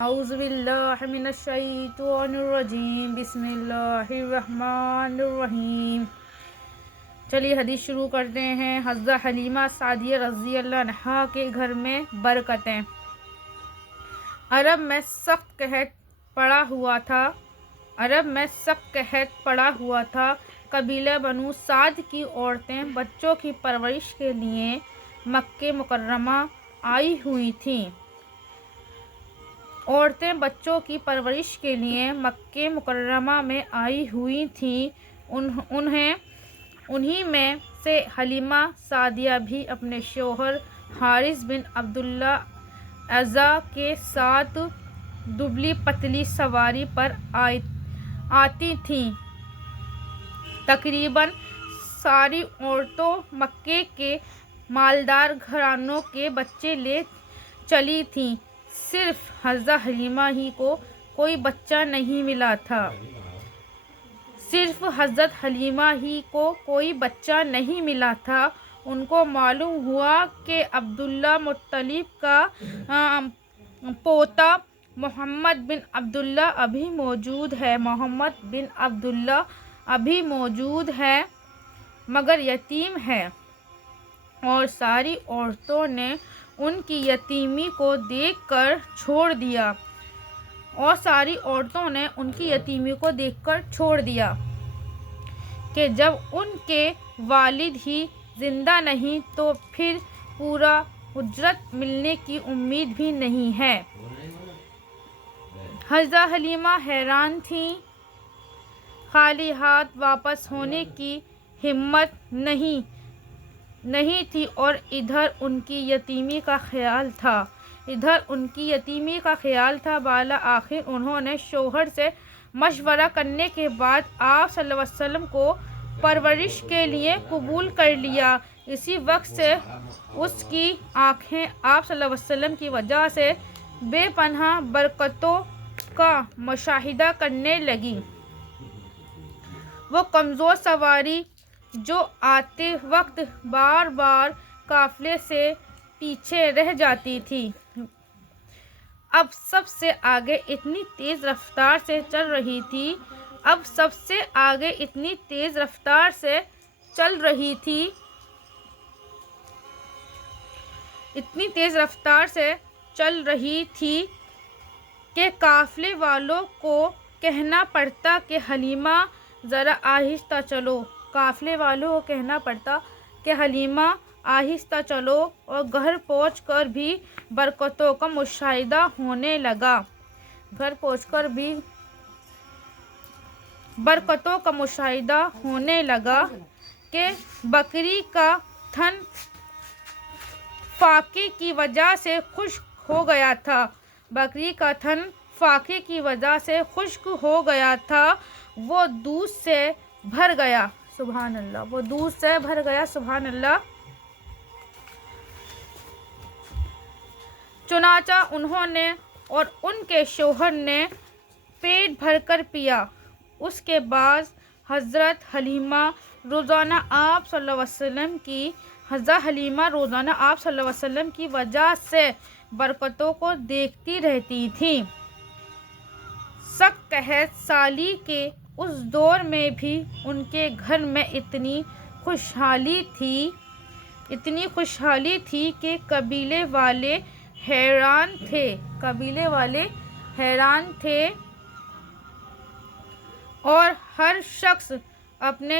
اعوذ باللہ من الشیطان الرجیم بسم اللہ الرحمن الرحیم۔ چلیے حدیث شروع کرتے ہیں۔ حضرت حلیمہ سعدیہ رضی اللہ عنہا کے گھر میں برکتیں۔ عرب میں سخت قحط پڑا ہوا تھا۔ قبیلہ بنو سعد کی عورتیں بچوں کی پرورش کے لیے مکہ مکرمہ آئی ہوئی تھیں۔ میں آئی ہوئی تھیں۔ انہی میں سے حلیمہ سعدیہ بھی اپنے شوہر حارث بن عبداللہ اعزہ کے ساتھ دبلی پتلی سواری پر آتی تھیں۔ تقریباً ساری عورتیں مکے کے مالدار گھرانوں کے بچے لے چلی تھیں۔ صرف حضرت حلیمہ ہی کو کوئی بچہ نہیں ملا تھا۔ ان کو معلوم ہوا کہ عبدالمطلب کا پوتا محمد بن عبداللہ ابھی موجود ہے مگر یتیم ہے، اور ساری عورتوں نے ان کی یتیمی کو دیکھ کر چھوڑ دیا کہ جب ان کے والد ہی زندہ نہیں تو پھر پورا اجرت ملنے کی امید بھی نہیں ہے۔ حضرت حلیمہ حیران تھیں، خالی ہاتھ واپس ہونے کی ہمت نہیں تھی، اور ادھر ان کی یتیمی کا خیال تھا۔ بالآخر انہوں نے شوہر سے مشورہ کرنے کے بعد آپ صلی اللہ علیہ وسلم کو پرورش کے لیے قبول کر لیا۔ اسی وقت سے اس کی آنکھیں آپ صلی اللہ علیہ وسلم کی وجہ سے بے پناہ برکتوں کا مشاہدہ کرنے لگیں۔ وہ کمزور سواری جو آتے وقت بار بار قافلے سے پیچھے رہ جاتی تھی، اب سب سے آگے اتنی تیز رفتار سے چل رہی تھی کہ قافلے والوں کو کہنا پڑتا کہ حلیمہ ذرا آہستہ چلو، اور گھر پہنچ کر بھی برکتوں کا مشاہدہ ہونے لگا کہ بکری کا تھن فاقے کی وجہ سے خشک ہو گیا تھا، وہ دودھ سے بھر گیا۔ سبحان اللہ۔ چنانچہ انہوں نے اور ان کے شوہر نے پیٹ بھر کر پیا۔ اس کے بعد حضرت حلیمہ روزانہ آپ صلی اللہ علیہ وسلم کی وجہ سے برکتوں کو دیکھتی رہتی تھیں۔ سخت قحط سالی کے اس دور میں بھی ان کے گھر میں اتنی خوشحالی تھی کہ قبیلے والے حیران تھے، اور ہر شخص اپنے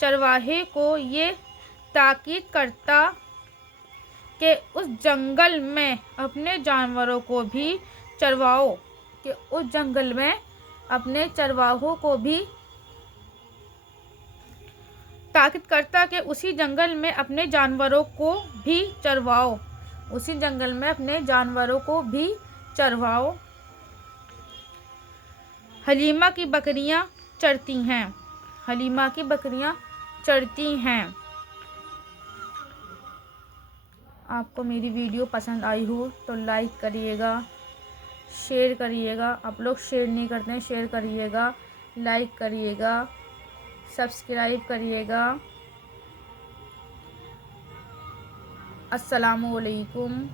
چرواہے کو یہ تاکید کرتا کہ اس جنگل میں اپنے جانوروں کو بھی چرواؤ۔ حلیمہ کی بکریاں چرتی ہیں۔ آپ کو میری ویڈیو پسند آئی ہو تو لائک کریے گا، شیئر کریے گا۔ آپ لوگ شیئر نہیں کرتے ہیں، شیئر کریے گا، لائک کریے گا، سبسکرائب کریے گا۔ السلام علیکم۔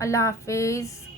اللہ حافظ.